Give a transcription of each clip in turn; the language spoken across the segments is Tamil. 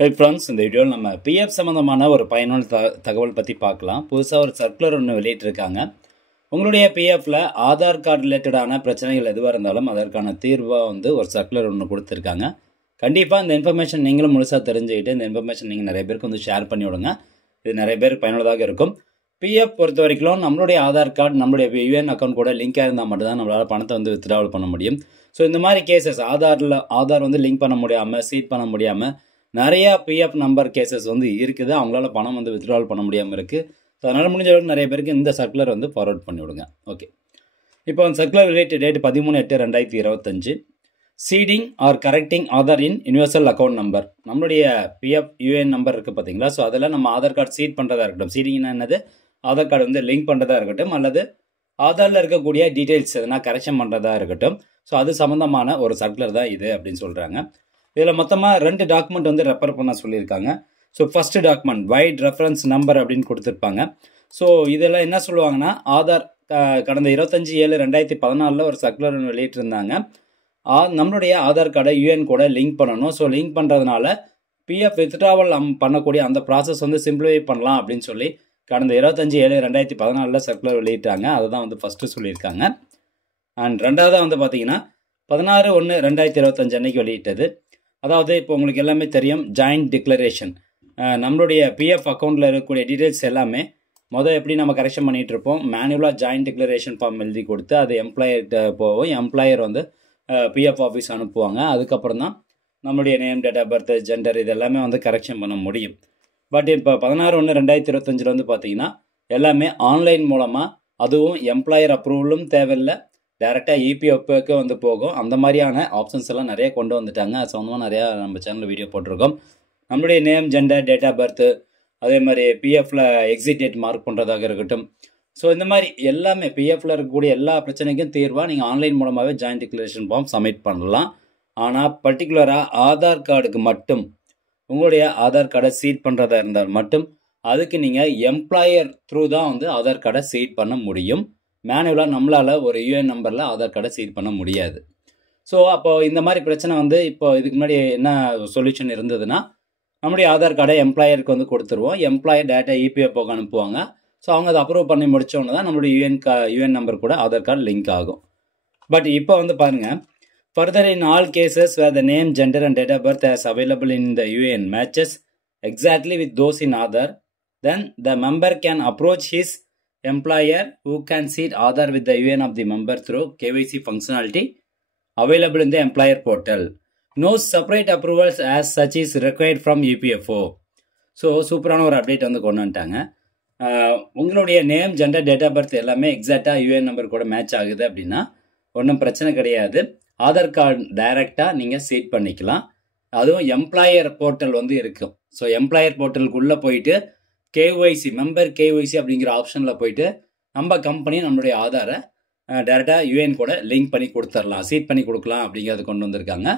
Hey friends, இந்த வீடியோவில் நம்ம பிஎஃப் சம்மந்தமான ஒரு பயனுள்ள தகவல் பற்றி பார்க்கலாம். புதுசாக ஒரு சர்க்குலர் ஒன்று வெளியிட்டிருக்காங்க. உங்களுடைய பிஎஃப்ல ஆதார் கார்டு ரிலேட்டடான பிரச்சனைகள் எதுவாக இருந்தாலும் அதற்கான தீர்வாக ஒரு சர்க்குலர் ஒன்று கொடுத்துருக்காங்க. கண்டிப்பாக இந்த இன்ஃபர்மேஷன் நீங்களும் முழுசாக தெரிஞ்சுக்கிட்டு இந்த இன்ஃபர்மேஷன் நீங்கள் நிறைய பேருக்கு ஷேர் பண்ணி விடுங்க. இது நிறைய பேருக்கு பயனுள்ளதாக இருக்கும். பிஎஃப் பொறுத்த வரைக்கும் நம்மளுடைய ஆதார் கார்டு நம்மளுடைய யூஎன் அக்கௌண்ட் கூட லிங்காக இருந்தால் மட்டும்தான் நம்மளால் பணத்தை வித்ட்ராவல் பண்ண முடியும். ஸோ இந்த மாதிரி கேசஸ் ஆதார் லிங்க் பண்ண முடியாமல் சீட் பண்ண முடியாமல் நிறையா பிஎஃப் நம்பர் கேசஸ் இருக்குது. அவங்களால பணம் வித்ட்ராவல் பண்ண முடியாமல் இருக்குது. ஸோ அதனால் முடிஞ்ச அளவுக்கு நிறைய பேருக்கு இந்த சர்க்குலர் ஃபார்வர்ட் பண்ணி விடுங்க. ஓகே, இப்போ அந்த circular related date 13/8/2025. Seeding or correcting Aadhaar in universal account number. நம்மளுடைய பிஎஃப் யூஎன் நம்பர் இருக்குது பார்த்தீங்களா? ஸோ அதில் நம்ம ஆதார் கார்டு சீட் பண்ணுறதா இருக்கட்டும், சீடிங்னா என்னது, ஆதார் கார்டு லிங்க் பண்ணுறதா இருக்கட்டும், அல்லது ஆதாரில் இருக்கக்கூடிய டீட்டெயில்ஸ் எதனா கரெக்ஷன் பண்ணுறதா இருக்கட்டும். ஸோ அது சம்மந்தமான ஒரு சர்க்குலர் தான் இது அப்படின்னு சொல்கிறாங்க. இதில் மொத்தமாக 2 டாக்குமெண்ட் ரெஃபர் பண்ண சொல்லியிருக்காங்க. So first document vide reference number அப்படின்னு கொடுத்துருப்பாங்க. ஸோ இதெல்லாம் என்ன சொல்லுவாங்கன்னா, ஆதார் கடந்த 25/7/2014 ஒரு சர்க்குலர் வெளியிட்டிருந்தாங்க. நம்மளுடைய ஆதார் கார்டை யூஎன் கூட லிங்க் பண்ணணும். ஸோ லிங்க் பண்ணுறதுனால பிஎஃப் வித்ட்ராவல் பண்ணக்கூடிய அந்த ப்ராசஸ் சிம்பிளிஃபை பண்ணலாம் அப்படின்னு சொல்லி கடந்த 25/7/2014 சர்க்குலர் வெளியிட்டாங்க. அதை தான் ஃபஸ்ட்டு சொல்லியிருக்காங்க. அண்ட் ரெண்டாவதாக பார்த்தீங்கன்னா 16/1/2025 அன்னைக்கு வெளியிட்டது. அதாவது இப்போ உங்களுக்கு எல்லாமே தெரியும், ஜாயிண்ட் டிக்ளரேஷன். நம்மளுடைய பிஎஃப் அக்கௌண்ட்டில் இருக்கக்கூடிய டீட்டெயில்ஸ் எல்லாமே எப்படி நம்ம கரெக்ஷன் பண்ணிகிட்டு இருப்போம். மேனுவலாக ஜாயிண்ட் டிக்ளரேஷன் ஃபார்ம் எழுதி கொடுத்து அது எம்ப்ளாயர்கிட்ட போவோம். எம்ப்ளாயர் பிஎஃப் ஆஃபீஸ் அனுப்புவாங்க. அதுக்கப்புறம் தான் நம்மளுடைய name, date of birth, gender இது எல்லாமே கரெக்ஷன் பண்ண முடியும். பட் இப்போ 16/1/2025 பார்த்தீங்கன்னா எல்லாமே ஆன்லைன் மூலமாக, அதுவும் எம்ப்ளாயர் அப்ரூவலும் தேவையில்லை, டேரெக்டாக இபிஎஃப்க்கு போகும். அந்த மாதிரியான ஆப்ஷன்ஸ் எல்லாம் நிறைய கொண்டு வந்துட்டாங்க. அது சம்மந்தமாக நிறையா நம்ம சேனலில் வீடியோ போட்டிருக்கோம். நம்மளுடைய name, gender, date of birth, அதே மாதிரி பிஎஃப்ல எக்ஸிட் டேட் மார்க் பண்ணுறதாக இருக்கட்டும். ஸோ இந்த மாதிரி எல்லாமே பிஎஃப்ல இருக்கக்கூடிய எல்லா பிரச்சனைக்கும் தீர்வாக நீங்கள் ஆன்லைன் மூலமாகவே ஜாயிண்ட் டிக்ளரேஷன் ஃபார்ம் சப்மிட் பண்ணலாம். ஆனால் பர்டிகுலராக ஆதார் கார்டுக்கு மட்டும், உங்களுடைய ஆதார் கார்டை சீட் பண்ணுறதா இருந்தால் மட்டும் அதுக்கு நீங்கள் எம்ப்ளாயர் த்ரூ தான் ஆதார் கார்டை சீட் பண்ண முடியும். மேனுவலாக நம்மளால் ஒரு யூஎன் நம்பரில் ஆதார் கார்டை சீட் பண்ண முடியாது. ஸோ அப்போ இந்த மாதிரி பிரச்சனை இப்போ இதுக்கு முன்னாடி என்ன சொல்யூஷன் இருந்ததுன்னா, நம்முடைய ஆதார் கார்டை எம்ப்ளாயருக்கு கொடுத்துருவோம். எம்ப்ளாயர் டேட்டா இபிஎஃப்ஓக்கு அனுப்புவாங்க. ஸோ அவங்க அதை அப்ரூவ் பண்ணி முடித்தோன்னு தான் நம்மளுடைய யூஎன் நம்பர் கூட ஆதார் கார்டு லிங்க் ஆகும். பட் இப்போ பாருங்கள், further in all cases where the name, gender and date of birth as available in the UN matches exactly with those in Aadhaar, then the member can approach his employer who can seed Aadhaar with the UN of the member through KYC functionality available in the employer portal. No separate approvals as such is required from EPFO. So சூப்பரான ஒரு அப்டேட் கொண்டு வந்துட்டாங்க. உங்களுடைய name, gender, date of birth எல்லாமே எக்ஸாக்டாக யூஎன் நம்பர் கூட மேட்ச் ஆகுது அப்படின்னா ஒன்றும் பிரச்சனை கிடையாது. ஆதார் கார்டு டைரெக்டாக நீங்கள் சீட் பண்ணிக்கலாம். அதுவும் எம்ப்ளாயர் போர்ட்டல் இருக்கும். ஸோ எம்ப்ளாயர் போர்ட்டலுக்குள்ளே போயிட்டு கேஒய்சி, மெம்பர் கேஒய்சி அப்படிங்கிற ஆப்ஷனில் போயிட்டு நம்ம கம்பெனி நம்மளுடைய ஆதாரை டேரெக்டாக யூஎன் கூட லிங்க் பண்ணி கொடுத்துடலாம், சீட் பண்ணி கொடுக்கலாம் அப்படிங்கிறது கொண்டு வந்திருக்காங்க.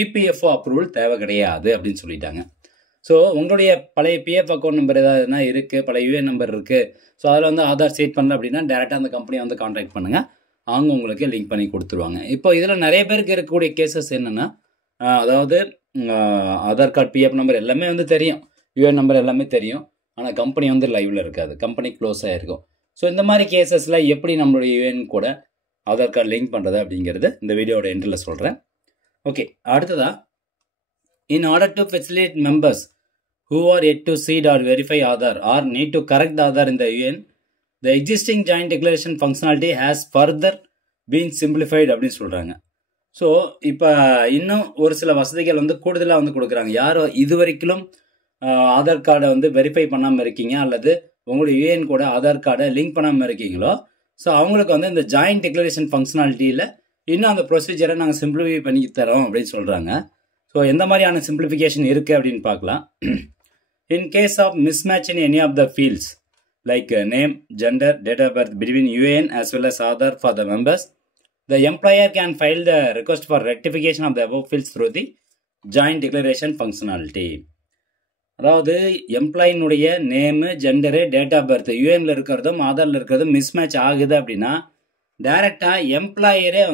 இபிஎஃப்ஓ அப்ரூவல் தேவை கிடையாது அப்படின்னு சொல்லிட்டாங்க. ஸோ உங்களுடைய பழைய பிஎஃப் அக்கௌண்ட் நம்பர் ஏதாவதுனா இருக்குது, பழைய யூஎன் நம்பர் இருக்குது. ஸோ அதில் ஆதார் சீட் பண்ணல அப்படின்னா டேரெக்டாக அந்த கம்பெனியை கான்டாக்ட் பண்ணுங்கள், அவங்க உங்களுக்கு லிங்க் பண்ணி கொடுத்துருவாங்க. இப்போ இதில் நிறைய பேருக்கு இருக்கக்கூடிய கேசஸ் என்னென்னா, அதாவது ஆதார் கார்டு, பிஎஃப் நம்பர் எல்லாமே தெரியும், யூஎன் நம்பர் எல்லாமே தெரியும், ஆனால் கம்பெனி லைவில் இருக்காது, கம்பெனி க்ளோஸ் ஆகிருக்கும். ஸோ இந்த மாதிரி கேசஸில் எப்படி நம்மளுடைய யூஎன் கூட ஆதார் கார்டு லிங்க் பண்ணுறது அப்படிங்கிறது இந்த வீடியோட எண்டில் சொல்கிறேன். ஓகே, அடுத்ததாக, in order to facilitate members who are yet to seed or verify Aadhaar or need to correct the Aadhaar in the UN, the existing joint declaration functionality has further been simplified அப்படின்னு சொல்கிறாங்க. ஸோ இப்போ இன்னும் ஒரு சில வசதிகள் கூடுதலாக கொடுக்குறாங்க. யாரோ இது வரைக்கும் ஆதார் கார்டை வெரிஃபை பண்ணாமல் இருக்கீங்க, அல்லது உங்களுடைய யூஎன் கூட ஆதார் கார்டை லிங்க் பண்ணாமல் இருக்கீங்களோ, ஸோ அவங்களுக்கு இந்த ஜாயிண்ட் டிக்ளரேஷன் ஃபங்க்ஷனாலிட்டியில் இன்னும் அந்த ப்ரொசீஜரை நாங்கள் சிம்பிளிஃபை பண்ணி தரோம் அப்படின்னு சொல்கிறாங்க. ஸோ எந்த மாதிரியான சிம்பிளிஃபிகேஷன் இருக்குது அப்படின்னு பார்க்கலாம். In case of mismatch in any of the fields like name, gender, date of birth between UAN as well as Aadhaar for the members, the employer can file the request for rectification of the above fields through the joint declaration functionality. அதாவது எம்ப்ளாயினுடைய name, gender, date of birth யூஎனில் இருக்கிறதும் ஆதாரில் இருக்கிறதும் மிஸ்மேட்ச் ஆகுது அப்படின்னா டைரெக்டாக எம்ப்ளாயரே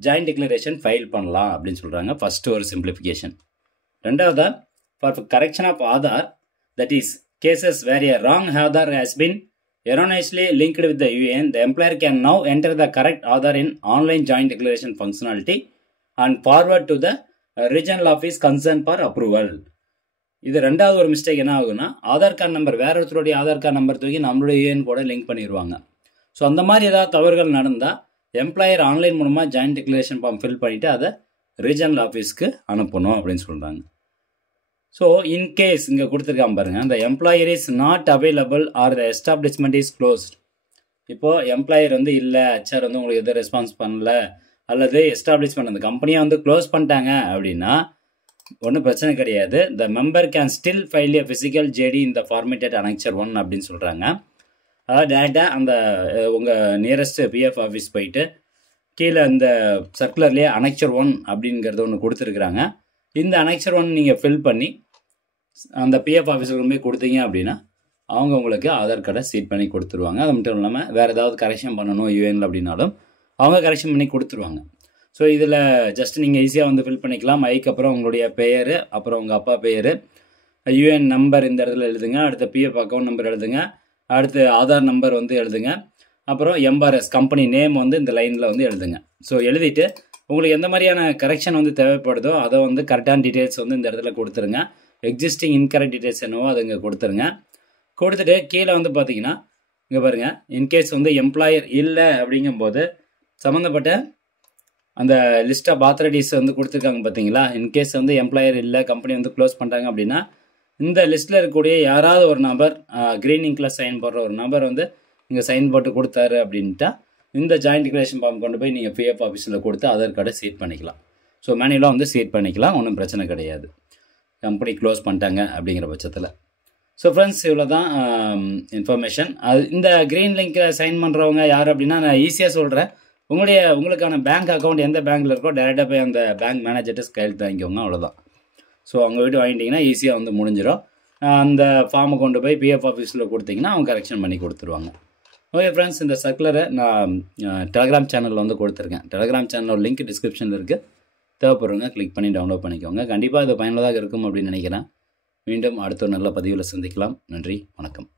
ஜாயிண்ட் டிக்ளரேஷன் ஃபைல் பண்ணலாம் அப்படின்னு சொல்கிறாங்க. ஃபஸ்ட்டு ஒரு சிம்பிளிஃபிகேஷன். ரெண்டாவதாக, for correction of Aadhaar, that is, cases where a wrong Aadhaar has been erroneously linked with the UAN, the employer can now enter the correct Aadhaar in online joint declaration functionality and forward to the regional office concerned for approval. இது ரெண்டாவது ஒரு மிஸ்டேக் என்ன ஆகுனா, ஆதார் கார்டு நம்பர் வேற ஒருத்தருடைய ஆதார் கார்டு நம்பர் தூக்கி நம்மளுடைய யூஏஎன் கூட லிங்க் பண்ணிடுவாங்க. ஸோ அந்த மாதிரி ஏதாவது தவறுகள் நடந்தால் எம்ப்ளாயர் ஆன்லைன் மூலமாக ஜாயின்ட் டிக்ளரேஷன் ஃபார்ம் ஃபில் பண்ணிவிட்டு அதை ரீஜனல் ஆஃபீஸ்க்கு அனுப்பணும் அப்படின்னு சொல்கிறாங்க. ஸோ இன்கேஸ் இங்கே கொடுத்துருக்காம பாருங்கள், the employer is not available or the establishment is closed. இப்போது எம்ப்ளாயர் வந்து இல்லை, ஹெச்ஆர் வந்து உங்களுக்கு எதுவும் ரெஸ்பான்ஸ் பண்ணல, அல்லது எஸ்டாப்ளிஷ்மெண்ட் அந்த கம்பெனியை வந்து க்ளோஸ் பண்ணிட்டாங்க அப்படின்னா ஒன்றும் பிரச்சனை கிடையாது. The member can still file a physical JD இந்த ஃபார்மேட்டட் அனெக்சர் 1 அப்படின்னு சொல்கிறாங்க. அதாவது டேரெக்டாக அந்த உங்கள் நியரஸ்ட் பிஎஃப் ஆஃபீஸ் போயிட்டு கீழே இந்த சர்க்குலர்லேயே அனெக்சர் 1 அப்படிங்கிறது ஒன்று கொடுத்துருக்குறாங்க. இந்த அனெக்சர் 1 நீங்கள் ஃபில் பண்ணி அந்த பிஎஃப் ஆஃபீஸுக்கு போய் கொடுத்தீங்க அப்படின்னா அவங்க உங்களுக்கு ஆதார் கார்டை சீட் பண்ணி கொடுத்துருவாங்க. அது மட்டும் இல்லாமல் வேறு ஏதாவது கரெக்ஷன் பண்ணணும் யூஎன்ல அப்படின்னாலும் அவங்க கரெக்ஷன் பண்ணி கொடுத்துருவாங்க. ஸோ இதில் ஜஸ்ட் நீங்கள் ஈஸியாக வந்து ஃபில் பண்ணிக்கலாம். அதுக்கப்புறம் உங்களுடைய பெயர், அப்புறம் உங்கள் அப்பா பெயர், யூஎன் நம்பர் இந்த இடத்துல எழுதுங்க, அடுத்த பிஎஃப் அக்கௌண்ட் நம்பர் எழுதுங்க, அடுத்து ஆதார் நம்பர் வந்து எழுதுங்க, அப்புறம் எம்ஆர்எஸ் கம்பெனி நேம் வந்து இந்த லைனில் வந்து எழுதுங்க. ஸோ எழுதிட்டு உங்களுக்கு எந்த மாதிரியான கரெக்ஷன் வந்து தேவைப்படுதோ அதை வந்து கரெக்டான டீட்டெயில்ஸ் வந்து இந்த இடத்துல கொடுத்துருங்க. எக்ஸிஸ்டிங் இன்கரெக்ட் டீட்டெயில்ஸ் என்னவோ அதை இங்கே கொடுத்துருங்க. கொடுத்துட்டு கீழே வந்து பார்த்தீங்கன்னா இங்கே பாருங்கள், இன்கேஸ் வந்து எம்ப்ளாயர் இல்லை அப்படிங்கும்போது சம்மந்தப்பட்ட அந்த லிஸ்ட் ஆஃப் ஆத்தரைட்டிஸ் வந்து கொடுத்துருக்காங்க பார்த்தீங்களா. இன்கேஸ் வந்து எம்ப்ளாயர் இல்லை, கம்பெனி வந்து க்ளோஸ் பண்ணிட்டாங்க அப்படின்னா இந்த லிஸ்ட்டில் இருக்கக்கூடிய யாராவது ஒரு நபர் க்ரீன் இங்கில் சைன் போடுற ஒரு நபர் வந்து இங்கே சைன் போட்டு கொடுத்தாரு அப்படின்ட்டா இந்த ஜாயின்ட் டிக்ளரேஷன் ஃபார்ம் கொண்டு போய் நீங்கள் பிஎஃப் ஆஃபீஸில் கொடுத்து ஆதார் கார்டை சீட் பண்ணிக்கலாம். ஸோ மேனுவலாக வந்து சீட் பண்ணிக்கலாம், ஒன்றும் பிரச்சனை கிடையாது கம்பெனி க்ளோஸ் பண்ணிட்டாங்க அப்படிங்கிற பட்சத்தில். ஸோ ஃப்ரெண்ட்ஸ், இவ்வளோ தான் இன்ஃபர்மேஷன். இந்த க்ரீன் லிங்கில் சைன் பண்ணுறவங்க யார் அப்படின்னா நான் ஈஸியாக சொல்கிறேன். உங்களுக்கான பேங்க் அக்கௌண்ட் எந்த பேங்க்கில் இருக்கோ டேரெக்டாக போய் அந்த பேங்க் மேனேஜர்கிட்ட கையெழுத்து வாங்கிக்கோங்க, அவ்வளோதான். ஸோ அவங்க வீட்டு வாங்கிட்டிங்கன்னா ஈஸியாக வந்து முடிஞ்சிடும். அந்த ஃபார்மை கொண்டு போய் பிஎஃப் ஆஃபீஸில் கொடுத்தீங்கன்னா அவங்க கரெக்ஷன் பண்ணி கொடுத்துருவாங்க. ஓகே ஃப்ரெண்ட்ஸ், இந்த சர்க்குலரை நான் டெலகிராம் சேனலில் வந்து கொடுத்துருக்கேன். டெலகிராம் சேனலோட லிங்க் டிஸ்கிரிப்ஷனில் இருக்குது, தேவைப்படுறவங்க கிளிக் பண்ணி டவுன்லோட் பண்ணிக்கோங்க. கண்டிப்பாக இது பயனுள்ளதாக இருக்கும் அப்படின்னு நினைக்கிறேன். மீண்டும் அடுத்த ஒரு நல்ல பதிவில் சந்திக்கலாம். நன்றி, வணக்கம்.